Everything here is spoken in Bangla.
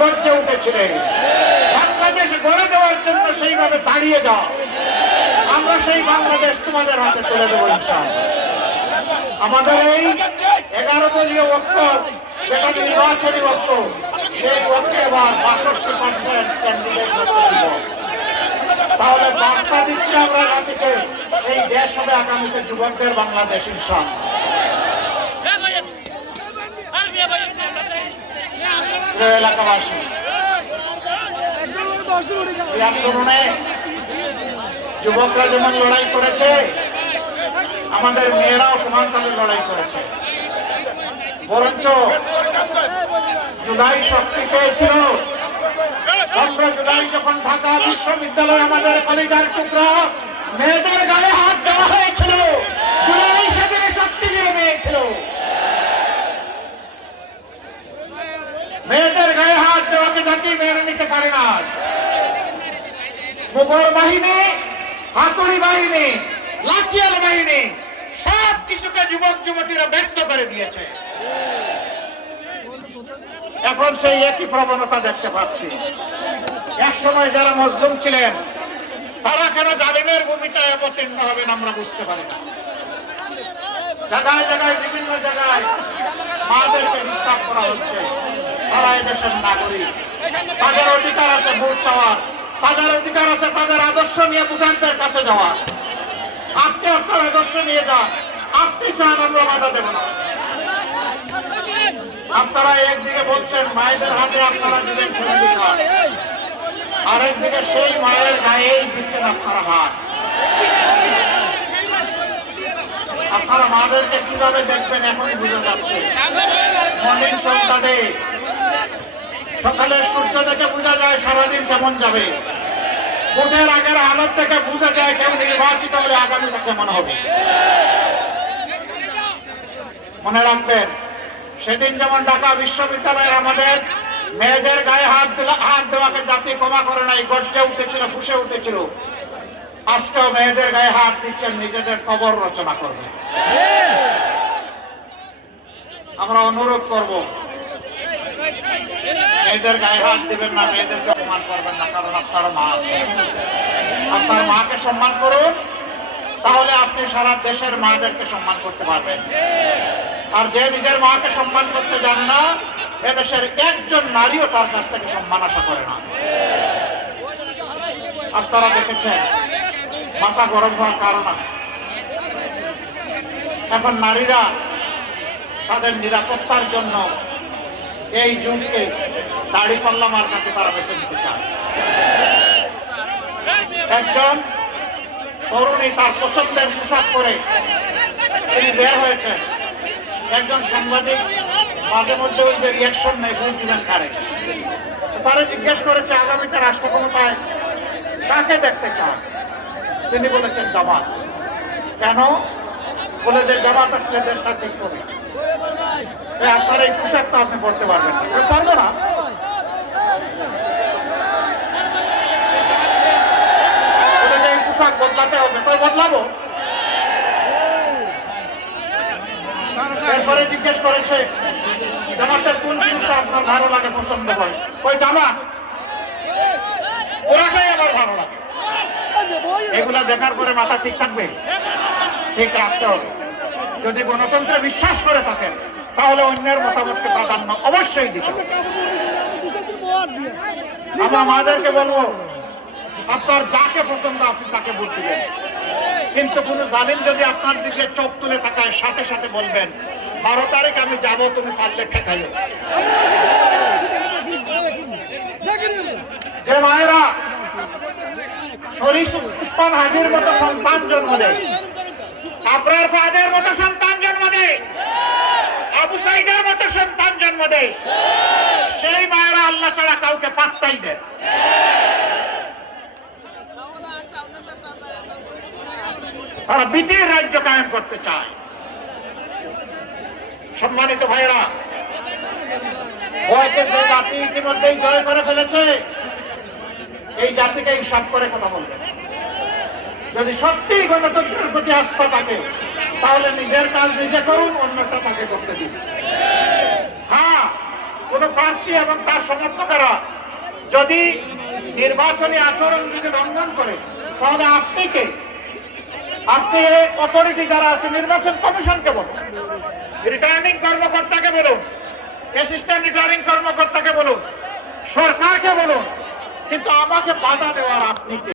গর্জে উঠেছিলেন। বাংলাদেশ গড়ে দেওয়ার জন্য সেইভাবে দাঁড়িয়ে যাও। আমরা সেই বাংলাদেশ তোমাদের হাতে তুলে দেবো ইনশাআল্লাহ। আমাদের এই 11 দলীয় ঐক্য, যেটা নির্বাচনী ঐক্য, সেই ঐক্যে এবার 62% ক্যান্ডিডেট হচ্ছে যুবক। তাহলে বার্তা দিচ্ছি আমরা জাতিকে, এই দেশ হবে আগামীতে যুবকদের বাংলাদেশ ইনশাআল্লাহ। এলাকাবাসী, এই আন্দোলনে যুবকরা যেমন লড়াই করেছে, আমাদের মেয়েরাও সমানতালে লড়াই করেছে। বরঞ্চ জুলাই শক্তি পেয়েছিল 15 জুলাই যখন ঢাকা বিশ্ববিদ্যালয় আমাদের কলিজার টুকরা মেয়েদের গায়ে হাত দেওয়া হয়েছিল, জুলাই সেদিনে শক্তি ফিরে পেয়েছিল। মেয়েদের গায়ে হাত দেওয়াকে জাতি মেনে নিতে পারে না। মুঘল বাহিনী, হাতুড়ি বাহিনী, লাঠিয়াল বাহিনী সব কিছুকে যুবক যুবতীরা ব্যক্ত করে দিয়েছে। এখন সেই একই প্রবণতা দেখতে পাচ্ছি। একসময় যারা মজলুম ছিলেন তারা কেন জালিমের ভূমিকায় অবতীর্ণ হবেন আমরা বুঝতে পারি না। জায়গায় জায়গায় বিভিন্ন জায়গায় মাদেরকে ডিস্টার্ব করা হচ্ছে। তারা এদেশের নাগরিক, তাদের অধিকার আছে ভোট চাওয়ার, তাদের অধিকার আছে তাদের আদর্শ নিয়ে ভোটারদের কাছে যাওয়ার। আপনি আপনার আদর্শ নিয়ে যান, আপনি চান, আমরা বাধা দেব না। আপনারা একদিকে বলছেন মায়েদের হাতে আপনারা দিলেন অধিকার, আরেকদিকে সেই মায়ের গায়েই দিচ্ছেন আপনারা হাত। আপনারা মাদেরকে কিভাবে দেখবেন এখনই বুঝে যাচ্ছে। মর্নিং সন্তানে সকালে সূর্য দেখে বোঝা যায় সারাদিন কেমন যাবে। ভোটের আগের হালত থেকে বোঝা যায় কেউ নির্বাচিত হলে আগামীটা কেমন হবে। মনে রাখবেন, সেদিন যেমন ঢাকা বিশ্ববিদ্যালয়ের আমাদের মেয়েদের গায়ে হাত দেওয়াকে জাতি ক্ষমা করে নাই, গর্জে উঠেছিল, ফুসে উঠেছিল। আজকেও মেয়েদের গায়ে হাত দিচ্ছেন, নিজেদের কবর রচনা করবে। আমরা অনুরোধ করব, মেয়েদের গায়ে হাত দিবেন না, মেয়েদেরকে অপমান করবেন না, কারণ আপনার মা আছে। আপনার মাকে সম্মান করুন, তাহলে আপনি সারা দেশের মাদেরকে সম্মান করতে পারবেন। আর যে নিজের মাকে সম্মান করতে জানে না, এদেশের একজন নারীও তার কাছ থেকে সম্মান আশা করে না। আপনারা দেখেছেন মাথা গরম হওয়ার কারণ আছে। এখন নারীরা তাদের নিরাপত্তার জন্য এই যুগকে দাড়িপাল্লা মার্কাকে তারা বেছে নিতে চায়। একজন তরুণী তার পছন্দের পোশাক পরে তিনি বের হয়েছেন। একজন সাংবাদিক মাঝে মধ্যে ওই যে রিয়াকশন নেই, ভুল দিলেন কারে, তারা জিজ্ঞেস করেছে আগামীতে রাষ্ট্র ক্ষমতায় কাকে দেখতে চান। তিনি বলেছেন জামাত। কেন? বলে যে জামাত আসলে দেশটা ঠিক হবে। আপনার এই পোশাকটা আপনি পড়তে পারবেন না, পারবো না। এই পোশাক বদলাতে হবে, তো বদলাবো। এরপরে জিজ্ঞেস করেছে জামাতের কোন জিনিসটা আপনার ভালো লাগে, পছন্দ হয়। ওই জামা ওরাটাই আমার ভালো লাগে। এগুলা দেখার পরে মাথা ঠিক থাকবে? ঠিক রাখতে হবে। যদি গণতন্ত্রে বিশ্বাস করে থাকেন তাহলে অন্যের মতামতকে প্রাধান্য অবশ্যই দিতে হবে। আমরা মাদেরকে বলবো, আপনার যাকে পছন্দ আপনি তাকে ভোট দিবেন, কিন্তু কোন জালিম যদি আপনার দিকে চোখ তুলে তাকায় সাথে সাথে বলবেন 12 তারিখ আমি যাব, তুমি পারলে ঠেকাইও। যে মায়েরা শরীফ উসমান হাজির মতো সন্তান জন্ম দেয়, আবরার ফাহাদের মতো সন্তান জন্ম দেয়, আবু সাইদের মতো সন্তান জন্ম দেয়, সেই মায়েরা আল্লাহ ছাড়া কাউকে পাত্তাই দেয়। তারা বিটির রাজ্য কায়েম করতে চায়। সম্মানিত ভাইয়েরা, হয়তো যে জাতি ইতিমধ্যেই জয় করে ফেলেছে, এই জাতিকে হিসাব করে কথা বলবে। যদি সত্যি গণতন্ত্রের প্রতি আস্থা থাকে তাহলে নিজের কাজ নিজে করুন, অন্যটা তাকে করতে দিন। হ্যাঁ, কোন প্রার্থী এবং তার সমর্থকেরা যদি নির্বাচনী আচরণ যদি লঙ্ঘন করে, তাহলে আপনি কে? আপনি অথরিটি যারা আছে, নির্বাচন কমিশনকে বলুন, রিটার্নিং কর্মকর্তাকে বলুন, অ্যাসিস্ট্যান্ট রিটার্নিং কর্মকর্তাকে বলুন, সরকারকে বলুন, কিন্তু আমাকে বাধা দেওয়ার আপনি কে?